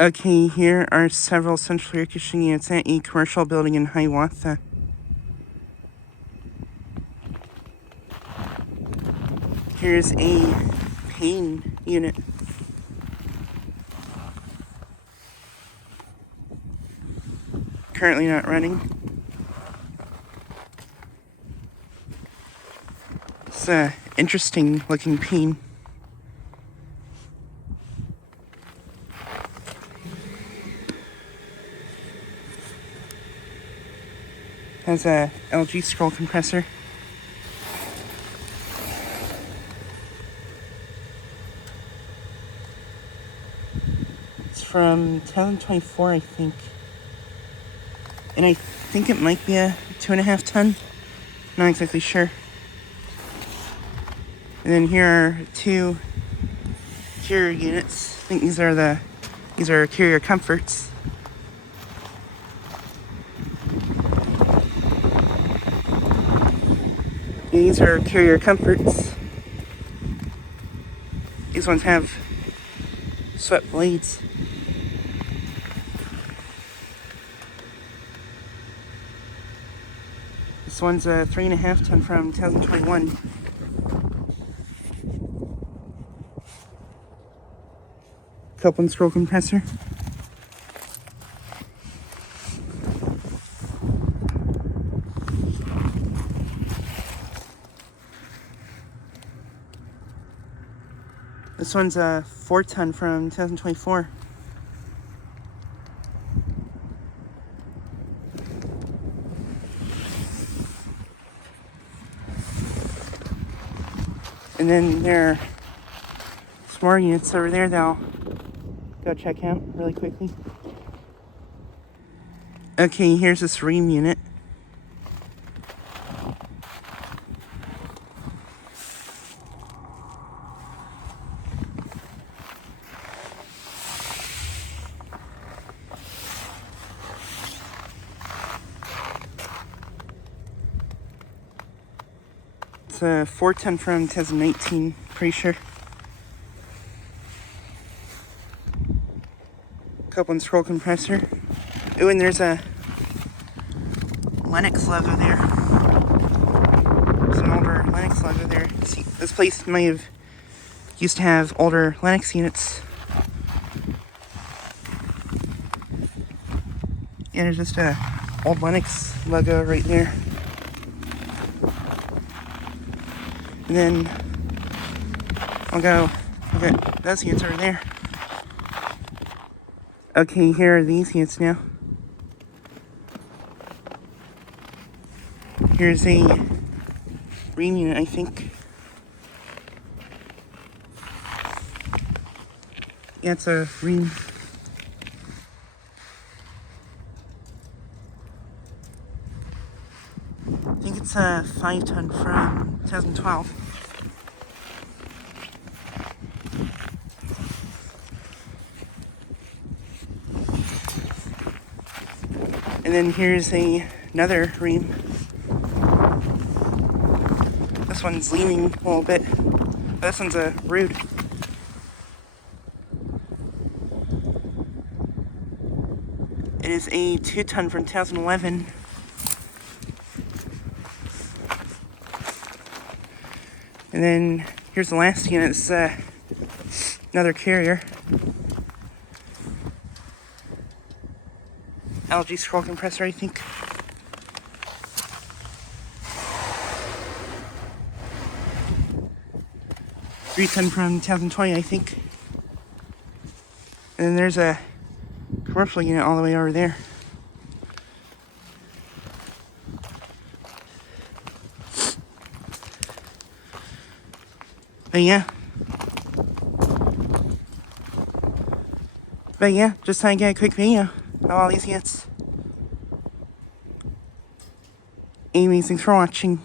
Okay, here are several central air conditioning units at a commercial building in Hiawatha. Here's a Payne unit. Currently not running. It's an interesting looking Payne. Has a LG scroll compressor. It's from 2024, I think. And I think it might be a 2.5 ton. Not exactly sure. And then here are two carrier units. I think these are carrier comforts. These are carrier comforts. These ones have swept blades. This one's a 3.5 ton from 2021. Coupling scroll compressor. This one's a 4 ton from 2024. And then there are some more units over there that I'll go check out really quickly. Okay, here's this Rheem unit. It's a 4 ton from 2019, pretty sure. Coupling scroll compressor. Oh, and there's a Lennox logo there. There's an older Lennox logo there. See, this place might have used to have older Lennox units. Yeah, there's just a old Lennox logo right there. And then I'll go look at those units over there. Okay, here are these units now. Here's a Rheem unit, I think. Yeah, it's a Rheem. I think it's a 5 ton from 2012. And then here's another Rheem. This one's leaning a little bit. This one's a Ruud. It is a 2 ton from 2011. And then here's the last unit. It's another carrier. LG scroll compressor, I think. Three ton from 2020, I think. And then there's a commercial unit all the way over there. But yeah, just trying to get a quick video of all these units. Anyways, thanks for watching.